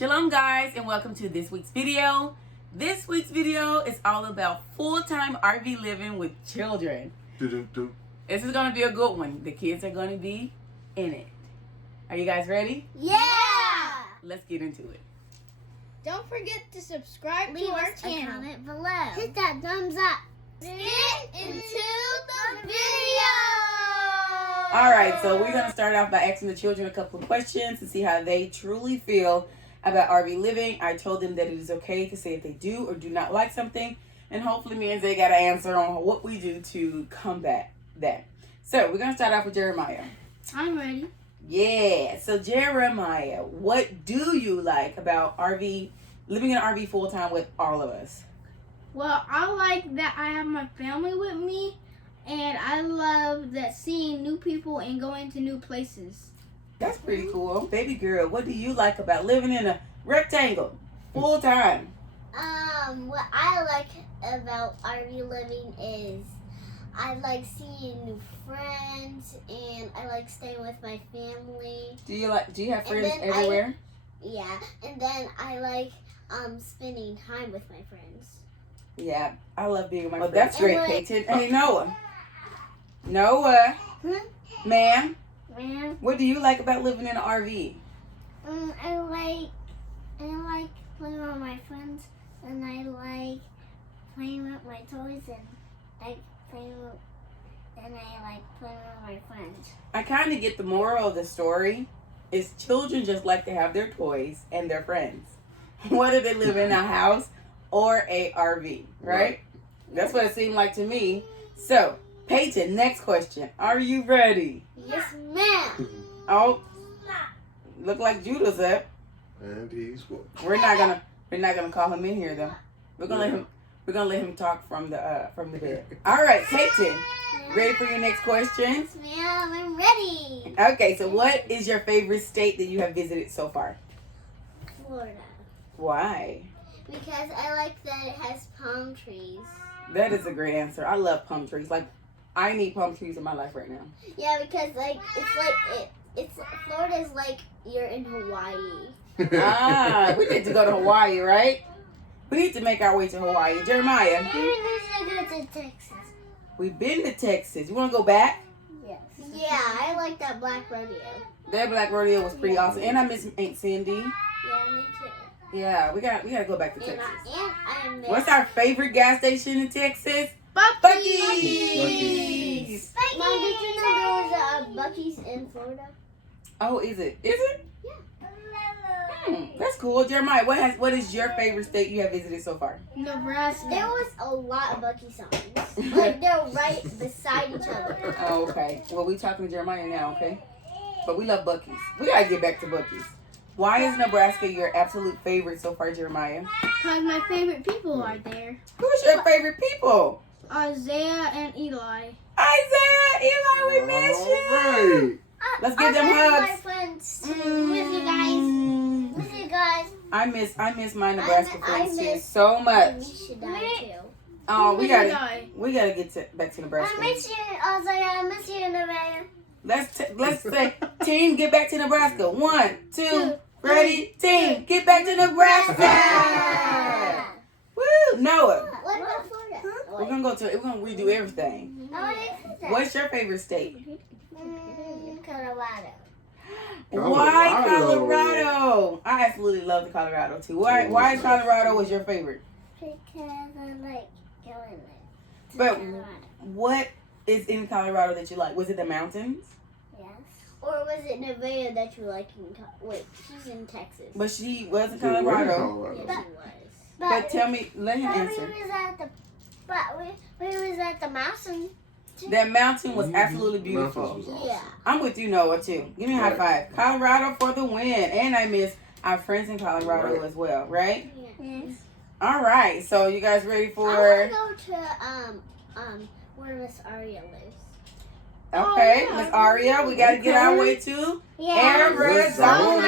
Shalom guys, and welcome to this week's video. This week's video is all about full-time RV living with children. This is going to be a good one. The kids are going to be in it. Are you guys ready? Yeah! Let's get into it. Don't forget to subscribe to our channel. Comment below. Hit that thumbs up. Get into the video! Alright, so we're going to start off by asking the children a couple of questions to see how they truly feel about RV living. I told them that it is okay to say if they do or do not like something. And hopefully me and Zay got an answer on what we do to combat that. So we're going to start off with Jeremiah. I'm ready. Yeah, so Jeremiah, what do you like about living in an RV full time with all of us? Well, I like that I have my family with me, and I love that seeing new people and going to new places. That's pretty cool. Baby girl, what do you like about living in a rectangle full time? What I like about RV living is I like seeing new friends, and I like staying with my family. Do you have friends everywhere? Yeah, and then I like spending time with my friends. Yeah, I love being with my friends. That's And great, Peyton. Hey, Noah. Noah. Ma'am, Man, what do you like about living in an RV? I like playing with my friends, and I like playing with my toys, and I like playing with my friends. I kind of get the moral of the story is children just like to have their toys and their friends, whether they live in a house or a RV, right? That's what it seemed like to me. So, Peyton, next question. Are you ready? Yes, ma'am. Oh, look like Judah's up. And he's what? We're not gonna call him in here though. We're gonna let him talk from the bed. All right, Peyton, ready for your next question? Yes, ma'am. I'm ready. Okay, so what is your favorite state that you have visited so far? Florida. Why? Because I like that it has palm trees. That is a great answer. I love palm trees. Like, I need palm trees in my life right now. Yeah, because it's Florida's like you're in Hawaii. We need to go to Hawaii, right? We need to make our way to Hawaii. Jeremiah, We need to go to Texas. we've been to Texas. You want to go back? Yes. Yeah, I like that black rodeo. That black rodeo was pretty awesome. And I miss Aunt Cindy. Yeah, me too. Yeah, we got to go back to And Texas. I miss. What's our favorite gas station in Texas? Buc-ee's! Buc-ee's. Mom, did you know there was a Buc-ee's in Florida? Oh, is it? Is it? Yeah. That's cool. Jeremiah, what is your favorite state you have visited so far? Nebraska. There was a lot of Buc-ee's signs. Like they're right beside each other. Oh, okay. Well, we talking to Jeremiah now, okay? But we love Buc-ee's. We gotta get back to Buc-ee's. Why is Nebraska your absolute favorite so far, Jeremiah? Because my favorite people are there. Who's your favorite people? Isaiah and Eli. Isaiah, Eli, we miss you. Right. Let's give them I hugs. miss my friends too. Miss you guys. Miss you guys. I miss my Nebraska I friends too miss- so much. Miss you guys too. Oh, we gotta Eli. get back to Nebraska. I miss you, Isaiah. I miss you, Nebraska. Let's say, team, get back to Nebraska. 1, 2, ready, team, get back to Nebraska. Woo, Noah. What about Florida? We're gonna redo everything. What's your favorite state? Colorado. Why Colorado? I absolutely love the Colorado too. Why is Colorado was your favorite? Because I like going there. But Colorado. what is in Colorado that you like? Was it the mountains? Yes. Or was it Nevada that you like in wait, she's in Texas. But she was in We're in Colorado. Colorado. Yeah, she was. But tell me, let him answer. We was at the mountain. That mountain was absolutely Mountains beautiful. was awesome. Yeah. I'm with you, Noah, too. Give me a high five. Colorado for the win. And I miss our friends in Colorado as well, right? Yes. All right. So you guys ready I for... want to go to where Miss Aria lives. Okay, Miss Aria, we got to get our way to Arizona.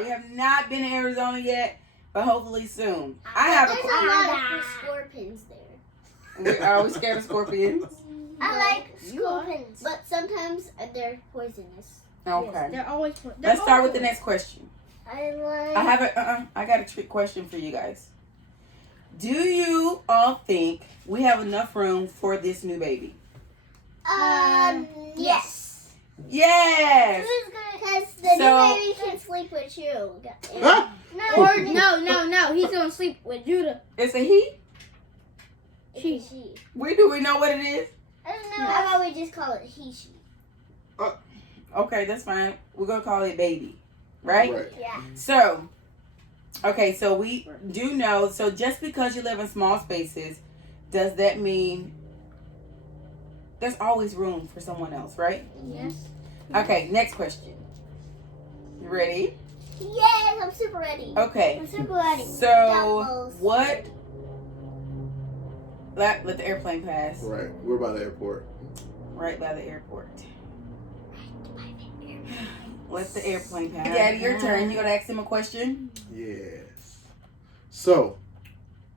We have not been to Arizona yet, but hopefully soon. There's a lot of scorpions there. Are we scared of scorpions? I like scorpions, but sometimes they're poisonous. Okay. They're always. Let's start with the next question. I got a trick question for you guys. Do you all think we have enough room for this new baby? Yes. Yes. Because the new baby can sleep with you. No. He's gonna sleep with Judah. It's a he? She. Do we know what it is? I don't know. How about we just call it he, she? Okay, that's fine. We're gonna call it baby, right? Yeah. So, okay, so we do know. So just because you live in small spaces, does that mean there's always room for someone else, right? Yes. Okay, next question. You ready? Yes, I'm super ready. Okay. I'm super ready. So what? Let the airplane pass. Right. We're by the airport. Right by the airport. Let the airplane pass. Daddy, your turn. You gonna ask him a question? Yes. So,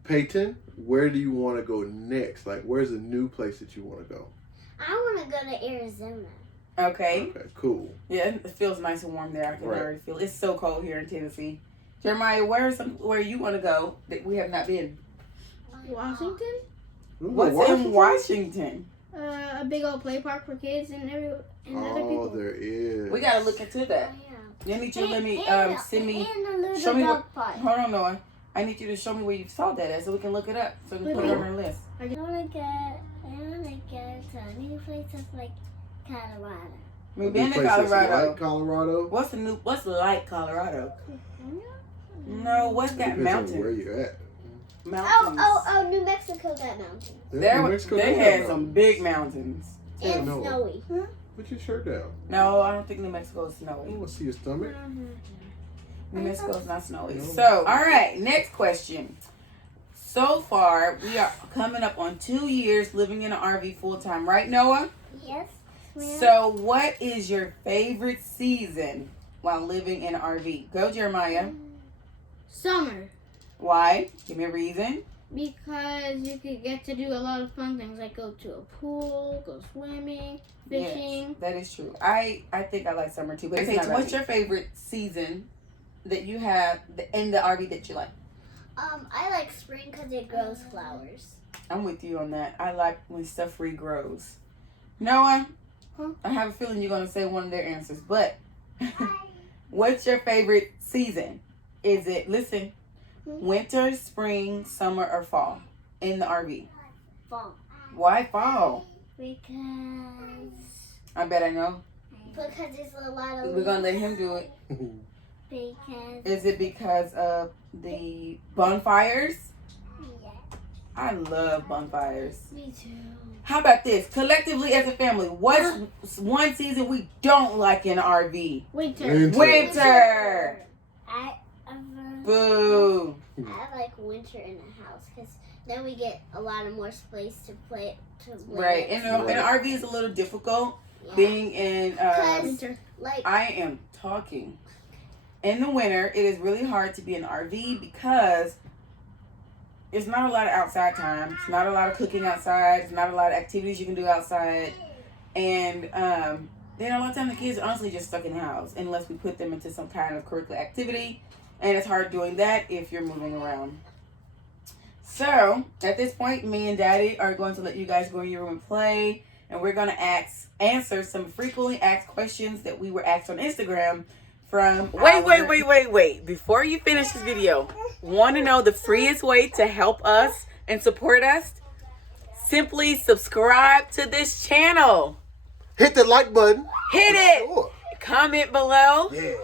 Peyton, where do you want to go next? Like, where's a new place that you want to go? I want to go to Arizona. Okay. Okay, cool. Yeah, it feels nice and warm there. I can Right. already feel it. It's so cold here in Tennessee. Jeremiah, where you want to go that we have not been? Washington. Ooh, What's in Washington? A big old play park for kids and other people. Oh, there is. We gotta look into that. Oh, I need you to let me send me. And a little show me dog what. park. Hold on, Noah. I need you to show me where you saw that at so we can look it up so we can put it on our list. I want to go to a new place of like Colorado. We've A been new to place that's Colorado. like Colorado. What's like Colorado? No, what's got Depends on mountains? where you're at. Mountains. Oh, New Mexico got mountains. They had some big mountains. Yeah, And no. snowy. Put your shirt down. No, I don't think New Mexico is I snowy. want to see your stomach. New Mexico is not snowy. No. So, all right, next question. So far, we are coming up on 2 years living in an RV full time, right, Noah? Yes, ma'am. So, what is your favorite season while living in an RV? Go, Jeremiah. Summer. Why? Give me a reason. Because you could get to do a lot of fun things like go to a pool, go swimming, fishing. Yes, that is true. I think I like summer too. But okay, so what's your favorite season that you have in the RV that you like? I like spring because it grows flowers. I'm with you on that. I like when stuff regrows. Noah, I have a feeling you're going to say one of their answers, but what's your favorite season? Is it, listen, winter, spring, summer, or fall in the RV? Fall. Why fall? Because I bet I know. there's a lot of We're going to let him do it. because Is it because of the bonfires? yeah, I love bonfires. me too. How about this? Collectively as a family, what's one season we don't like in an RV? Winter. Winter! I Boo! I like winter in the house because then we get a lot of more space to play. Right. And an RV is a little difficult Yeah. being in Winter. Like I am talking. In the winter, it is really hard to be in an RV because there's not a lot of outside time. It's not a lot of cooking outside. It's not a lot of activities you can do outside. And then a lot of times the kids are honestly just stuck in the house unless we put them into some kind of curricular activity. And it's hard doing that if you're moving around. So, at this point, me and Daddy are going to let you guys go in your room and play. And we're going to answer some frequently asked questions that we were asked on Instagram from Wait. Before you finish this video, want to know the freest way to help us and support us? Simply subscribe to this channel. Hit the like button. Hit it. Sure. Comment below. Yes.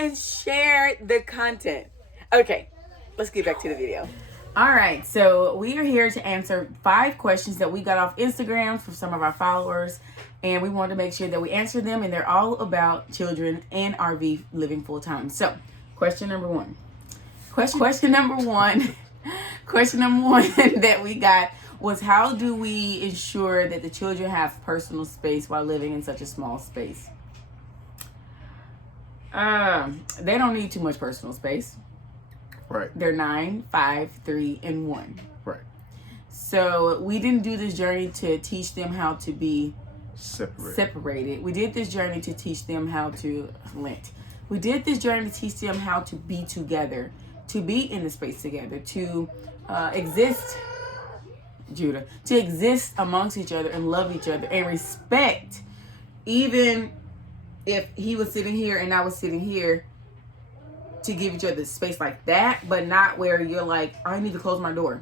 And share the content. Okay, let's get back to the video. All right, so we are here to answer 5 questions that we got off Instagram from some of our followers, and we wanted to make sure that we answer them, and they're all about children and RV living full time. So, question number 1. Question number one that we got was, how do we ensure that the children have personal space while living in such a small space? They don't need too much personal space. Right. They're 9, 5, 3, and 1. Right. So we didn't do this journey to teach them how to be Separated. separated. We did this journey to teach them how to We did this journey to teach them how to be together, to be in the space together, to exist, Judah, to exist amongst each other and love each other and respect, even if he was sitting here and I was sitting here, to give each other space like that, but not where you're like, I need to close my door.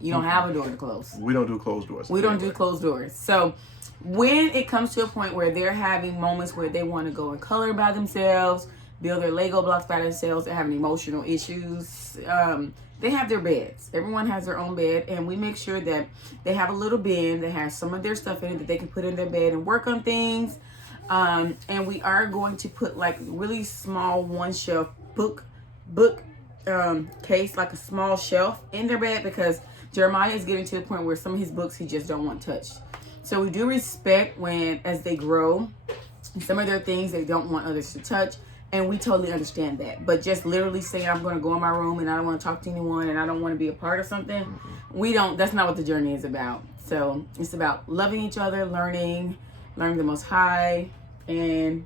You don't have a door to close. We don't do closed doors. We don't do closed doors. So when it comes to a point where they're having moments where they want to go and color by themselves, build their Lego blocks by themselves, they're having emotional issues, they have their beds. Everyone has their own bed, and we make sure that they have a little bin that has some of their stuff in it that they can put in their bed and work on things. And we are going to put like really small one shelf book case, like a small shelf in their bed, because Jeremiah is getting to the point where some of his books he just don't want touched. So we do respect when, as they grow, some of their things they don't want others to touch, and we totally understand that. But just literally saying I'm going to go in my room and I don't want to talk to anyone and I don't want to be a part of something, we don't. That's not what the journey is about. So it's about loving each other, learning the Most High, and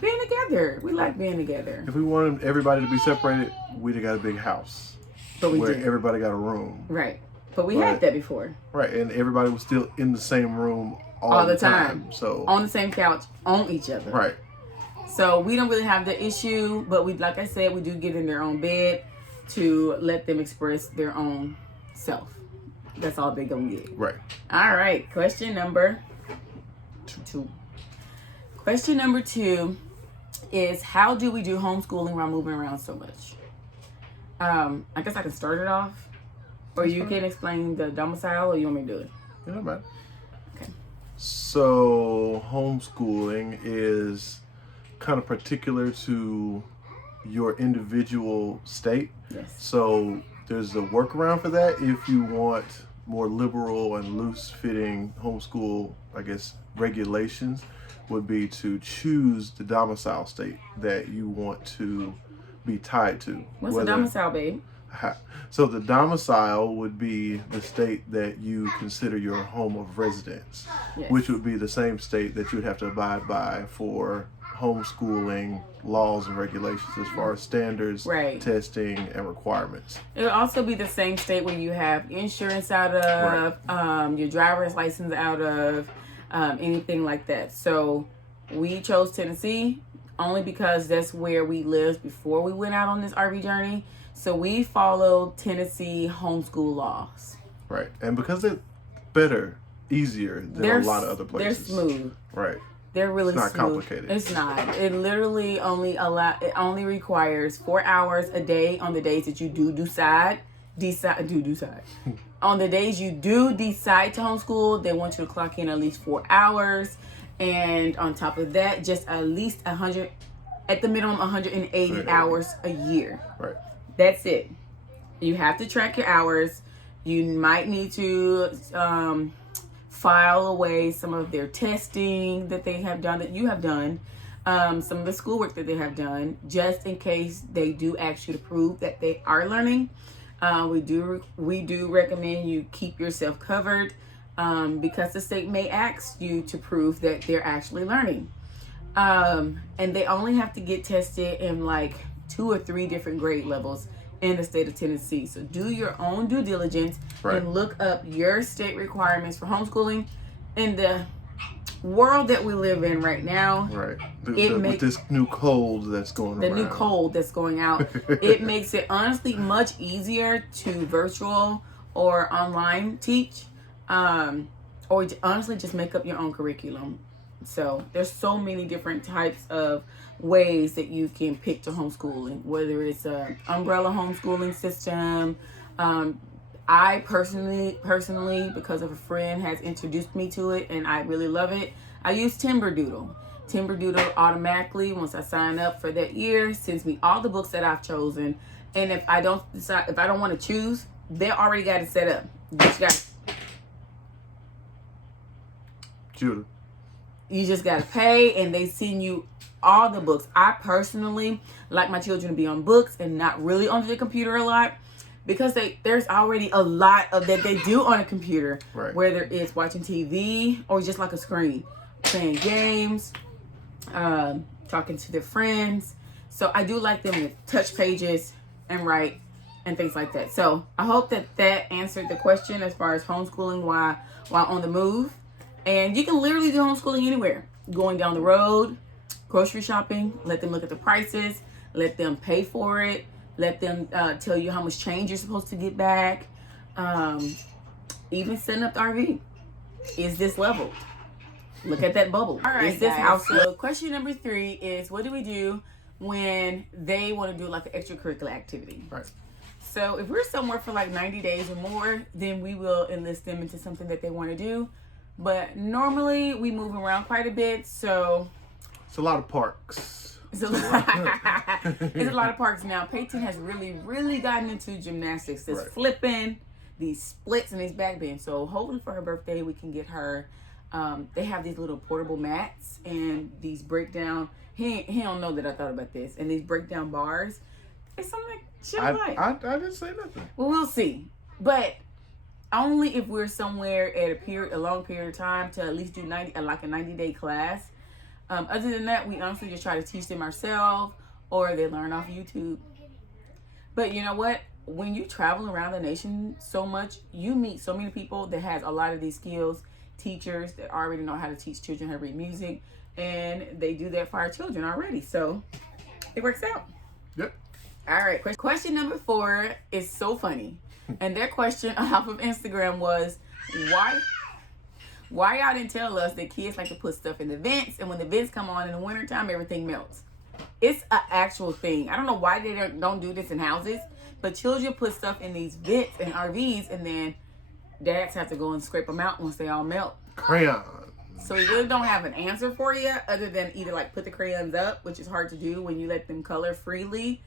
being together. We like being together. If we wanted everybody to be separated, we'd have got a big house. But we where did. everybody got a room. Right. But we had that before. Right, and everybody was still in the same room all the time. So on the same couch, on each other. Right. So we don't really have the issue, but we, like I said, we do give them their own bed to let them express their own self. That's all they gonna get. Right. All right. Question number 2. Question number 2 is, how do we do homeschooling while moving around so much? I guess I can start it off, or you can explain the domicile, or you want me to do it? You know, man. Okay. So homeschooling is kind of particular to your individual state. Yes. So there's a workaround for that if you want more liberal and loose-fitting homeschool, I guess, regulations would be to choose the domicile state that you want to be tied to. What's the domicile, babe? So the domicile would be the state that you consider your home of residence, Yes. which would be the same state that you would have to abide by for homeschooling laws and regulations as far as standards, Right. testing, and requirements. It'll also be the same state where you have insurance out of, your driver's license out of, anything like that. So we chose Tennessee only because that's where we lived before we went out on this RV journey. So we followed Tennessee homeschool laws. Right. And because they're better, easier than a lot of other places. They're smooth. Right. They're really It's not smooth. complicated. It's not. It literally only requires 4 hours a day on the days that you decide. On the days you do decide to homeschool, they want you to clock in at least 4 hours. And on top of that, just at least 100, at the minimum 180 hours a year. Right. That's it. You have to track your hours. You might need to file away some of their testing that they have done, that you have done, some of the schoolwork that they have done, just in case they do ask you to prove that they are learning. We do recommend you keep yourself covered, because the state may ask you to prove that they're actually learning. And they only have to get tested in like 2 or 3 different grade levels in the state of Tennessee. So do your own due diligence and look up your state requirements for homeschooling. In the world that we live in right now, right, with this new cold that's going around. The new cold that's going out, it makes it honestly much easier to virtual or online teach, or honestly just make up your own curriculum. So there's so many different types of ways that you can pick to homeschooling, whether it's a umbrella homeschooling system. I personally, because of a friend has introduced me to it and I really love it, I use Timberdoodle. Timberdoodle automatically, once I sign up for that year, sends me all the books that I've chosen. And if I don't want to choose, they already got it set up. You just got to pay, and they send you all the books. I personally like my children to be on books and not really on the computer a lot, because there's already a lot of that they do on a computer, whether it's watching TV or just like a screen, playing games. talking to their friends. So I do like them to touch pages and write and things like that. So I hope that answered the question as far as homeschooling while on the move. And you can literally do homeschooling anywhere. Going down the road, grocery shopping, let them look at the prices, let them pay for it, let them tell you how much change you're supposed to get back. Even setting up the RV. Is this leveled? Look at that bubble. All right, is this house? So question number 3 is, what do we do when they want to do like an extracurricular activity? Right. So if we're somewhere for like 90 days or more, then we will enlist them into something that they want to do. But normally we move around quite a bit, so it's a lot of parks. It's a lot of parks now. Peyton has really gotten into gymnastics. This flipping, these splits, and these back bends. So hopefully for her birthday we can get her. They have these little portable mats and these breakdown. He don't know that I thought about this. And these breakdown bars. It's something like she'll like. I didn't say nothing. Well, we'll see. But only if we're somewhere at a long period of time to at least do a 90-day class. Other than that, we honestly just try to teach them ourselves, or they learn off YouTube. But you know what? When you travel around the nation so much, you meet so many people that has a lot of these skills. Teachers that already know how to teach children how to read music, and they do that for our children already. So it works out. Yep. All right. Question number 4 is so funny. And their question off of Instagram was, why y'all didn't tell us that kids like to put stuff in the vents, and when the vents come on in the wintertime, everything melts? It's an actual thing. I don't know why they don't do this in houses, but children put stuff in these vents and RVs, and then dads have to go and scrape them out once they all melt. Crayon. So we really don't have an answer for you other than either like put the crayons up, which is hard to do when you let them color freely,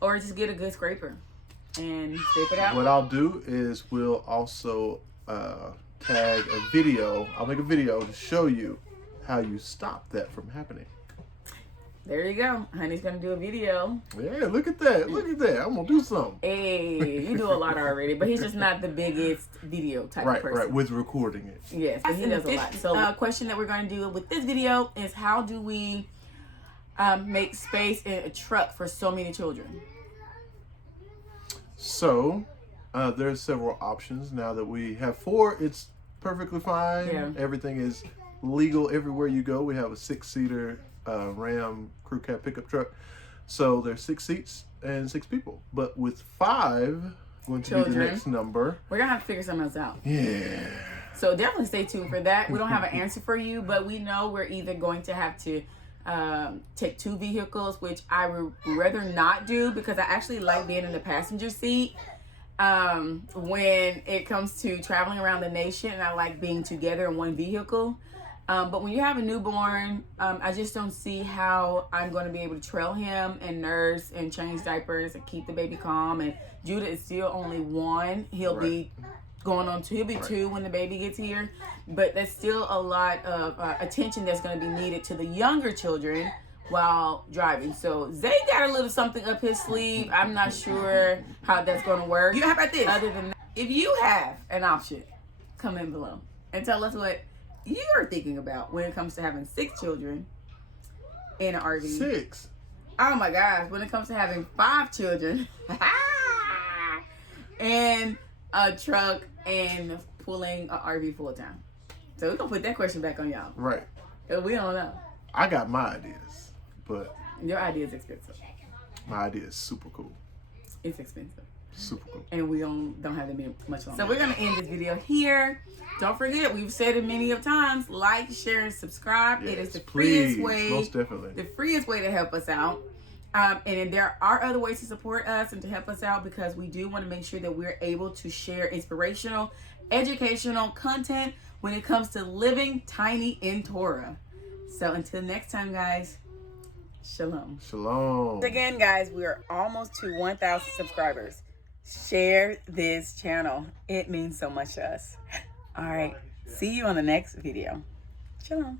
or just get a good scraper and scrape it out. What I'll do is we'll also tag a video. I'll make a video to show you how you stop that from happening. There you go. Honey's going to do a video. Yeah, look at that. Look at that. I'm going to do something. Hey, you do a lot already, but he's just not the biggest video type of person. Right, with recording it. Yes, but he does a lot. So question that we're going to do with this video is, how do we make space in a truck for so many children? So, there's several options. Now that we have 4, it's perfectly fine. Yeah. Everything is legal everywhere you go. We have a 6-seater Ram crew cab pickup truck. So there's 6 seats and 6 people. But with 5 going to be the next number. We're going to have to figure something else out. Yeah. So definitely stay tuned for that. We don't have an answer for you, but we know we're either going to have to take 2 vehicles, which I would rather not do because I actually like being in the passenger seat when it comes to traveling around the nation, and I like being together in one vehicle. But when you have a newborn, I just don't see how I'm going to be able to trail him and nurse and change diapers and keep the baby calm. And Judah is still only 1. He'll be going on 2. He'll be 2 when the baby gets here. But that's still a lot of attention that's going to be needed to the younger children while driving. So Zay got a little something up his sleeve. I'm not sure how that's going to work. How about this? Other than that, if you have an option, comment below and tell us what you're thinking about when it comes to having 6 children in an RV. 6. Oh my gosh, when it comes to having 5 children and a truck and pulling an RV full time. So we're gonna put that question back on y'all. Right. We don't know. I got my ideas, but your idea is expensive. My idea is super cool. It's expensive. Super cool. And we don't have to be much longer. So we're gonna end this video here. Don't forget, we've said it many of times, like, share, and subscribe. Yes, it is the please, freest way. Most definitely. The freest way to help us out. And there are other ways to support us and to help us out, because we do want to make sure that we're able to share inspirational, educational content when it comes to living tiny in Torah. So until next time, guys, shalom. Shalom. Again, guys, we are almost to 1,000 subscribers. Share this channel. It means so much to us. All right. See you on the next video. Shalom.